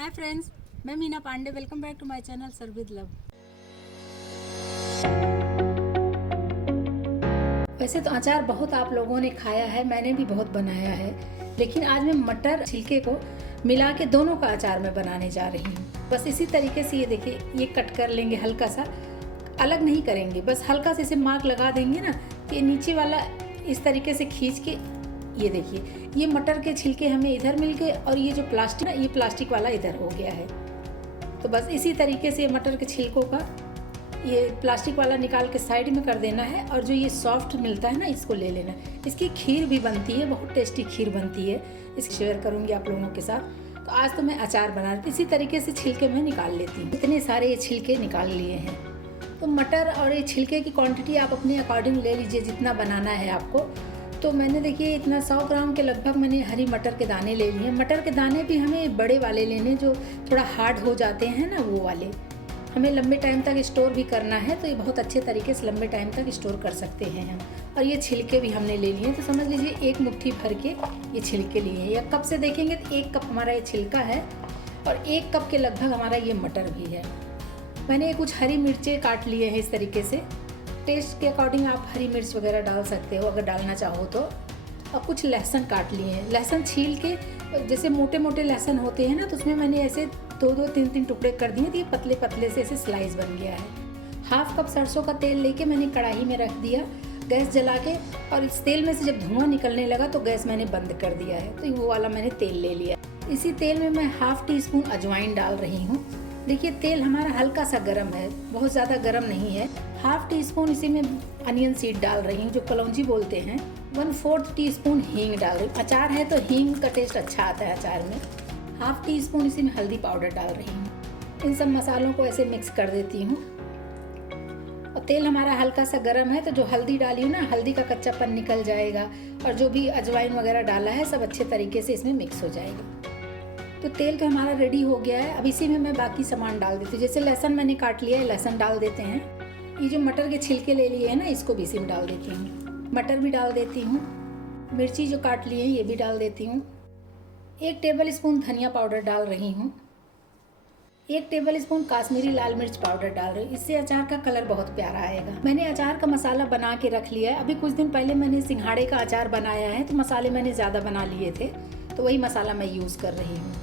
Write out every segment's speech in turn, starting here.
हाय friends, मैं Meena Pandey. Welcome back to my channel serve with love. वैसे तो अचार बहुत आप लोगों ने खाया है, मैंने भी बहुत बनाया है, लेकिन आज मैं मटर छिलके को मिला के दोनों का अचार मैं बनाने जा रही हूँ। बस इसी तरीके से ये देखिए, ये कट कर लेंगे, हल्का सा अलग नहीं करेंगे, बस हल्का से इसे मार्क लगा देंगे ना कि नीचे वाला इस तरीके से खींच के ये देखिए, ये मटर के छिलके हमें इधर मिल गए और ये जो प्लास्टिक ना, ये प्लास्टिक वाला इधर हो गया है। तो बस इसी तरीके से मटर के छिलकों का ये प्लास्टिक वाला निकाल के साइड में कर देना है और जो ये सॉफ्ट मिलता है ना, इसको ले लेना है। इसकी खीर भी बनती है, बहुत टेस्टी खीर बनती है, इसकी शेयर करूँगी आप लोगों के साथ। तो आज तो मैं अचार बना रही थी, इसी तरीके से छिलके मैं निकाल लेती हूँ। इतने सारे ये छिलके निकाल लिए हैं। तो मटर और ये छिलके की क्वांटिटी आप अपने अकॉर्डिंग ले लीजिए, जितना बनाना है आपको। तो मैंने देखिए इतना 100 ग्राम के लगभग मैंने हरी मटर के दाने ले लिए। मटर के दाने भी हमें बड़े वाले लेने, जो थोड़ा हार्ड हो जाते हैं ना, वो वाले। हमें लंबे टाइम तक स्टोर भी करना है, तो ये बहुत अच्छे तरीके से लंबे टाइम तक स्टोर कर सकते हैं हम। और ये छिलके भी हमने ले लिए, तो समझ लीजिए एक मुट्ठी भर के ये छिलके लिए हैं। या कप से देखेंगे तो 1 कप हमारा ये छिलका है और 1 कप के लगभग हमारा ये मटर भी है। मैंने कुछ हरी मिर्चें काट लिए हैं इस तरीके से। टेस्ट के अकॉर्डिंग आप हरी मिर्च वगैरह डाल सकते हो अगर डालना चाहो तो। और कुछ लहसुन काट लिए हैं। लहसुन छील के, जैसे मोटे मोटे लहसुन होते हैं ना, तो उसमें मैंने ऐसे 2-2, 3-3 टुकड़े कर दिए, तो ये पतले पतले से ऐसे स्लाइस बन गया है। 1/2 कप सरसों का तेल लेके मैंने कढ़ाई में रख दिया, गैस जला के। और इस तेल में से जब धुआं निकलने लगा तो गैस मैंने बंद कर दिया है। तो वो वाला मैंने तेल ले लिया। इसी तेल में मैं 1/2 टीस्पून अजवाइन डाल रही हूँ। देखिए तेल हमारा हल्का सा गर्म है, बहुत ज़्यादा गर्म नहीं है। 1/2 टीस्पून इसी में अनियन सीड डाल रही हूँ, जो कलौंजी बोलते हैं। 1/4 टीस्पून हींग डाल रही हूँ। अचार है तो हींग का टेस्ट अच्छा आता है अचार में। 1/2 टीस्पून इसी में हल्दी पाउडर डाल रही हूँ। इन सब मसालों को ऐसे मिक्स कर देती हूँ। और तेल हमारा हल्का सा गर्म है, तो जो हल्दी डाली हूँ ना, हल्दी का कच्चापन निकल जाएगा और जो भी अजवाइन वगैरह डाला है सब अच्छे तरीके से इसमें मिक्स हो जाएगा। तो तेल तो हमारा रेडी हो गया है। अब इसी में मैं बाकी सामान डाल देती हूँ। जैसे लहसुन मैंने काट लिया है, लहसुन डाल देते हैं। ये जो मटर के छिलके ले लिए हैं ना, इसको भी इसी में डाल देती हूँ। मटर भी डाल देती हूँ। मिर्ची जो काट ली है ये भी डाल देती हूँ। 1 टेबल स्पून धनिया पाउडर डाल रही हूँ। 1 टेबल स्पून काश्मीरी लाल मिर्च पाउडर डाल रही हूँ। इससे अचार का कलर बहुत प्यारा आएगा। मैंने अचार का मसाला बना के रख लिया है। अभी कुछ दिन पहले मैंने सिंघाड़े का अचार बनाया है, तो मसाले मैंने ज़्यादा बना लिए थे, तो वही मसाला मैं यूज़ कर रही हूँ।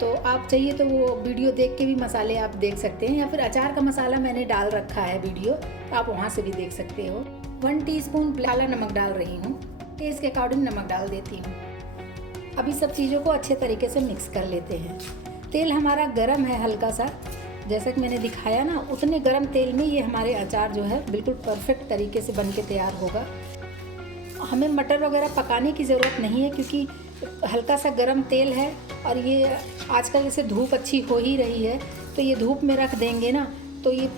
तो आप चाहिए तो वो वीडियो देख के भी मसाले आप देख सकते हैं, या फिर अचार का मसाला मैंने डाल रखा है वीडियो, तो आप वहाँ से भी देख सकते हो। 1 टीस्पून काला नमक डाल रही हूँ। टेस्ट के अकॉर्डिंग नमक डाल देती हूँ। अब इस सब चीज़ों को अच्छे तरीके से मिक्स कर लेते हैं। तेल हमारा गर्म है हल्का सा, जैसा कि मैंने दिखाया ना, उतने गर्म तेल में ये हमारे अचार जो है बिल्कुल परफेक्ट तरीके से बन के तैयार होगा। हमें मटर वगैरह पकाने की ज़रूरत नहीं है, क्योंकि हल्का सा गर्म तेल है। और ये आजकल जैसे धूप अच्छी हो ही रही है, तो ये धूप में रख देंगे ना, तो ये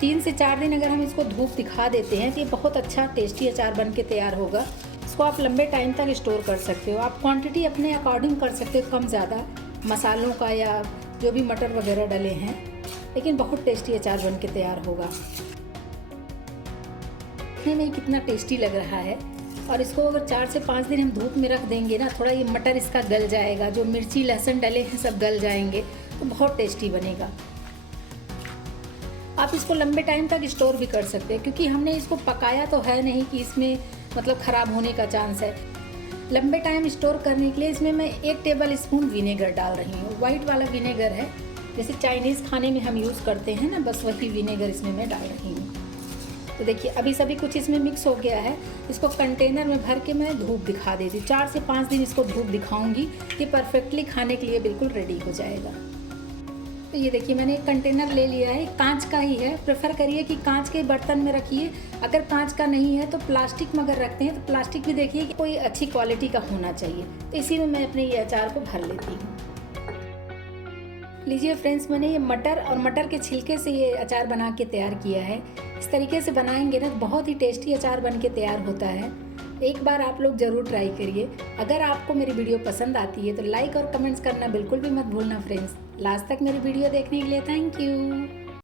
3 से 4 दिन अगर हम इसको धूप दिखा देते हैं, तो ये बहुत अच्छा टेस्टी अचार बन के तैयार होगा। इसको आप लंबे टाइम तक स्टोर कर सकते हो। आप क्वांटिटी अपने अकॉर्डिंग कर सकते हो, कम ज़्यादा मसालों का या जो भी मटर वगैरह डले हैं, लेकिन बहुत टेस्टी अचार बन के तैयार होगा। देखने में कितना टेस्टी लग रहा है। और इसको अगर 4 से 5 दिन हम धूप में रख देंगे ना, थोड़ा ये मटर इसका गल जाएगा, जो मिर्ची लहसुन डले हैं सब गल जाएंगे, तो बहुत टेस्टी बनेगा। आप इसको लंबे टाइम तक स्टोर भी कर सकते हैं, क्योंकि हमने इसको पकाया तो है नहीं कि इसमें मतलब ख़राब होने का चांस है। लंबे टाइम स्टोर करने के लिए इसमें मैं 1 टेबल स्पून विनेगर डाल रही हूँ। वाइट वाला विनेगर है, जैसे चाइनीज़ खाने में हम यूज़ करते हैं ना, बस वही विनेगर इसमें मैं डाल रही हूँ। तो देखिए अभी सभी कुछ इसमें मिक्स हो गया है। इसको कंटेनर में भर के मैं धूप दिखा देती हूँ। 4 से 5 दिन इसको धूप दिखाऊंगी, ये परफेक्टली खाने के लिए बिल्कुल रेडी हो जाएगा। तो ये देखिए मैंने एक कंटेनर ले लिया है, कांच का ही है। प्रेफर करिए कि कांच के बर्तन में रखिए। अगर कांच का नहीं है तो प्लास्टिक में अगर रखते हैं, तो प्लास्टिक भी देखिए कि कोई अच्छी क्वालिटी का होना चाहिए। तो इसी में मैं अपने ये अचार को भर लेती हूँ। लीजिए फ्रेंड्स, मैंने ये मटर और मटर के छिलके से ये अचार बना के तैयार किया है। इस तरीके से बनाएंगे ना, बहुत ही टेस्टी अचार बन के तैयार होता है। एक बार आप लोग ज़रूर ट्राई करिए। अगर आपको मेरी वीडियो पसंद आती है तो लाइक और कमेंट्स करना बिल्कुल भी मत भूलना फ्रेंड्स। लास्ट तक मेरी वीडियो देखने के लिए थैंक यू।